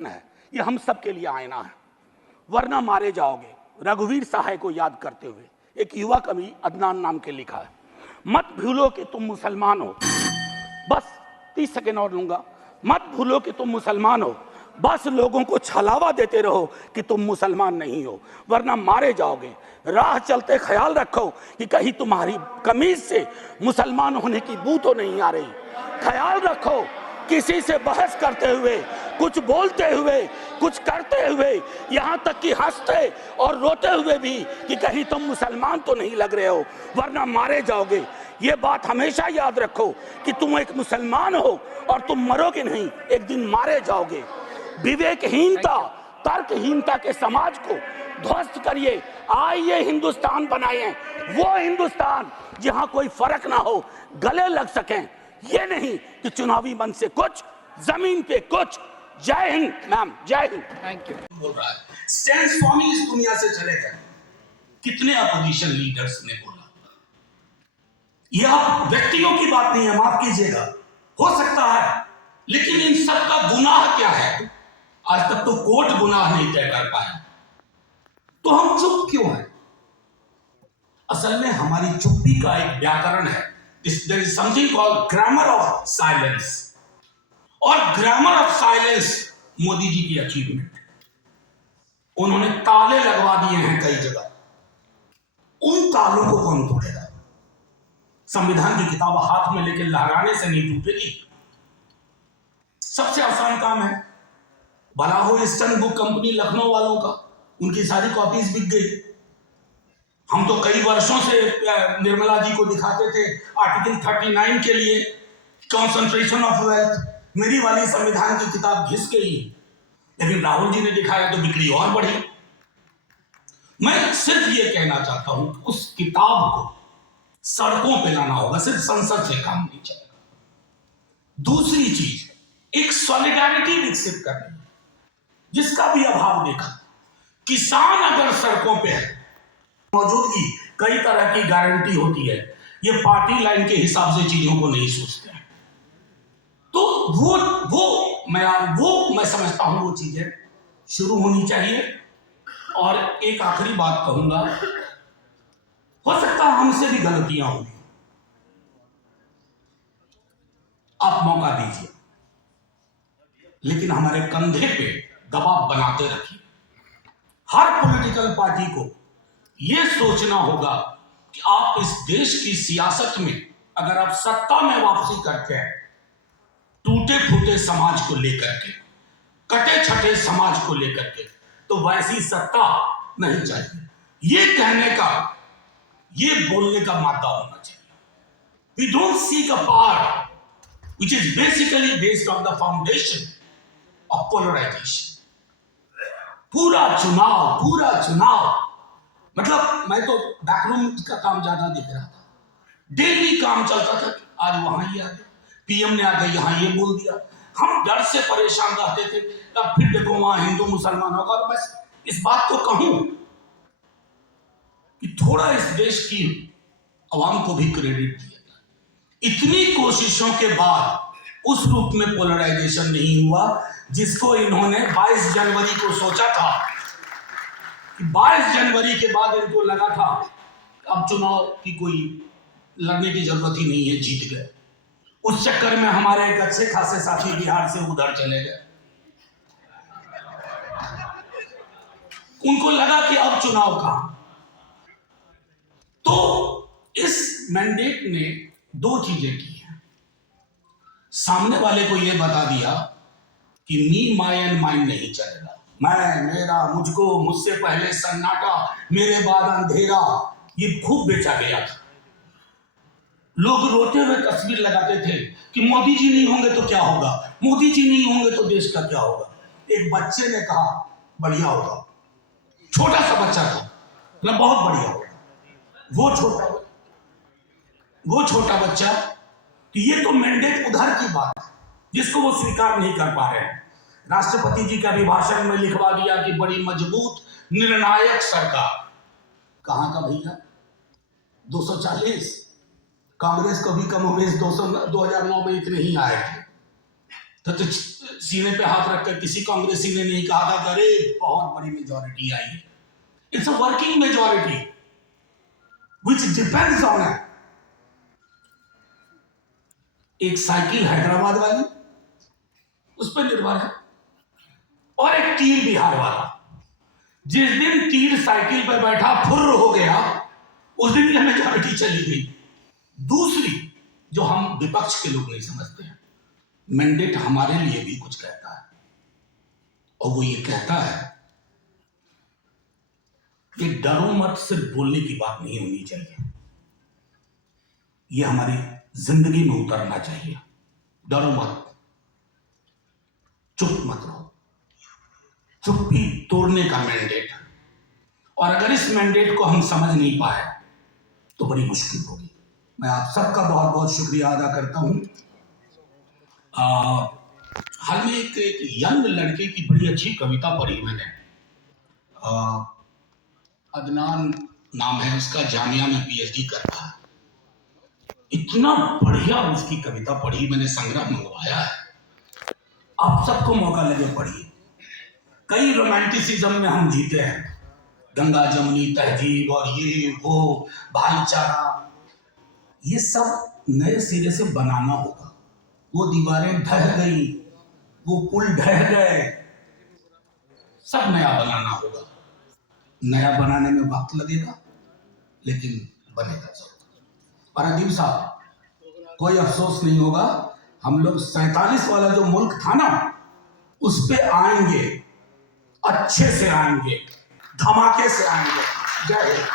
है, ये हम सब के लिए आईना है, वरना मारे जाओगे। रघुवीर सहाय को याद करते हुए एक युवा कवि अदनान नाम के लिखा है, मत भूलो कि तुम मुसलमान हो। बस 30 सेकेंड और लूंगा। मत भूलो कि तुम मुसलमान हो, बस लोगों को छलावा देते रहो कि तुम मुसलमान नहीं हो, वरना मारे जाओगे। राह चलते ख्याल रखो कि कहीं तुम्हारी कमीज से मुसलमान होने की बू तो नहीं आ रही। ख्याल रखो किसी से बहस करते हुए, कुछ बोलते हुए, कुछ करते हुए, यहाँ तक कि हंसते और रोते हुए भी कि कहीं तुम मुसलमान तो नहीं लग रहे हो, वरना मारे जाओगे। ये बात हमेशा याद रखो कि तुम एक मुसलमान हो और तुम मरोगे नहीं, एक दिन मारे जाओगे। विवेकहीनता, तर्कहीनता के समाज को ध्वस्त करिए। आइए हिंदुस्तान बनाए, वो हिंदुस्तान जहां कोई फर्क ना हो, गले लग सकें। ये नहीं कि चुनावी मंच से कुछ, जमीन पे कुछ। जय हिंद मैम, जय हिंद। Thank you. बोल रहा है स्टैन स्वामी इस दुनिया से चले गए, कितने अपोजिशन लीडर्स ने बोला। यह व्यक्तियों की बात नहीं है, माफ कीजिएगा, हो सकता है, लेकिन इन सब का गुनाह क्या है? आज तक तो कोर्ट गुनाह नहीं तय कर पाया, तो हम चुप क्यों हैं? असल में हमारी चुप्पी का एक व्याकरण है, there is something called grammar of silence, और grammar of silence Modi ji की अचीवमेंट। उन्होंने ताले लगवा दिए हैं कई जगह, उन तालों को कौन तोड़ेगा? संविधान की किताब हाथ में लेकर लहराने से नहीं टूटेगी। सबसे आसान काम है, भला हो ईस्टर्न बुक कंपनी लखनऊ वालों का, उनकी सारी कॉपीज बिक गई। हम तो कई वर्षों से निर्मला जी को दिखाते थे आर्टिकल 39 के लिए कॉन्सेंट्रेशन ऑफ वेल्थ, मेरी वाली संविधान की किताब घिस गई, लेकिन राहुल जी ने दिखाया तो बिक्री और बढ़ी। मैं सिर्फ ये कहना चाहता हूं कि उस किताब को सड़कों पे लाना होगा, सिर्फ संसद से काम नहीं चलेगा। दूसरी चीज, एक सॉलिडारिटी विकसित करनी, जिसका भी अभाव देखा। किसान अगर सड़कों पे है, मौजूदगी कई तरह की गारंटी होती है, ये पार्टी लाइन के हिसाब से चीजों को नहीं सोचते हैं, तो वो मैं समझता हूं वो चीजें शुरू होनी चाहिए। और एक आखिरी बात कहूंगा, हो सकता है हमसे भी गलतियां होंगी, आप मौका दीजिए, लेकिन हमारे कंधे पे दबाव बनाते रखिए। हर पॉलिटिकल पार्टी को यह सोचना होगा कि आप इस देश की सियासत में अगर आप सत्ता में वापसी करते हैं, टूटे फूटे समाज को लेकर के, कटे छटे समाज को लेकर के, तो वैसी सत्ता नहीं चाहिए। ये कहने का, ये बोलने का मादा होना चाहिए। We don't seek a power which is basically based on the foundation of polarization. पूरा चुनाव मतलब मैं तो बैकरूम का काम ज्यादा दिख रहा था, डेली काम चलता था, आज वहां ही आ गया, पीएम ने आकर यहां ये बोल दिया, हम डर से परेशान रहते थे, तब फिर देखो वहां हिंदू मुसलमान होगा। और बस इस बात को कहूं कि थोड़ा इस देश की आवाम को भी क्रेडिट दिया। इतनी कोशिशों के बाद उस रूप में पोलराइजेशन नहीं हुआ जिसको इन्होंने 22 जनवरी को सोचा था। 22 जनवरी के बाद इनको लगा था अब चुनाव की कोई लड़ने की जरूरत ही नहीं है, जीत गए। उस चक्कर में हमारे एक अच्छे खासे साथी बिहार से उधर चले गए, उनको लगा कि अब चुनाव कहां। तो इस मैंडेट ने दो चीजें की हैं, सामने वाले को यह बता दिया कि मी माई एंड माइन नहीं चलेगा, मैं, मेरा, मुझको, मुझसे पहले सन्नाटा, मेरे बाद अंधेरा, ये खूब बेचा गया था। लोग रोते हुए तस्वीर लगाते थे कि मोदी जी नहीं होंगे तो क्या होगा, मोदी जी नहीं होंगे तो देश का क्या होगा। एक बच्चे ने कहा बढ़िया होगा, छोटा सा बच्चा था, मतलब बहुत बढ़िया होगा। वो छोटा बच्चा, तो ये तो मैंडेट उधर की बात है जिसको वो स्वीकार नहीं कर पा रहे हैं। राष्ट्रपति जी का अभिभाषण में लिखवा दिया कि बड़ी मजबूत निर्णायक सरकार। कहां का भैया 240, कांग्रेस को भी कमोबेश 2009 में इतने ही आए थे, तो सीने पे हाथ रखकर किसी कांग्रेसी ने नहीं कहा था कि अरे बहुत बड़ी मेजॉरिटी आई है। It's a working majority which depends on एक साइकिल हैदराबाद वाली उस पर निर्भर है, और एक तीर बिहार वाला। जिस दिन तीर साइकिल पर बैठा फुर्र हो गया, उस दिन यह मेजॉरिटी चली गई। दूसरी जो हम विपक्ष के लोग नहीं समझते हैं, मैंडेट हमारे लिए भी कुछ कहता है, और वो ये कहता है कि डरो मत, सिर्फ बोलने की बात नहीं होनी चाहिए, ये हमारी जिंदगी में उतरना चाहिए। डरो मत, चुप मत रहो। चुप्पी तोड़ने का मैंडेट है, और अगर इस मैंडेट को हम समझ नहीं पाए तो बड़ी मुश्किल होगी। मैं आप सबका बहुत बहुत शुक्रिया अदा करता हूं। हाल में एक यंग लड़के की बड़ी अच्छी कविता पढ़ी मैंने। अदनान नाम है उसका, जामिया में पीएचडी कर रहा है। इतना बढ़िया उसकी कविता पढ़ी मैंने, संग्रह मंगवाया है, आप सबको मौका लगे पढ़िए। कई रोमांटिसिज्म में हम जीते हैं, गंगा जमुनी तहजीब और ये वो भाईचारा, ये सब नए सिरे से बनाना होगा। वो दीवारें ढह गई, वो पुल ढह गए, सब नया बनाना होगा। नया बनाने में वक्त लगेगा, लेकिन बनेगा जरूर। और अदीब साहब, कोई अफसोस नहीं होगा, हम लोग 47 वाला जो मुल्क था ना, उस पे आएंगे, अच्छे से आएंगे, धमाके से आएंगे। जय हिंद।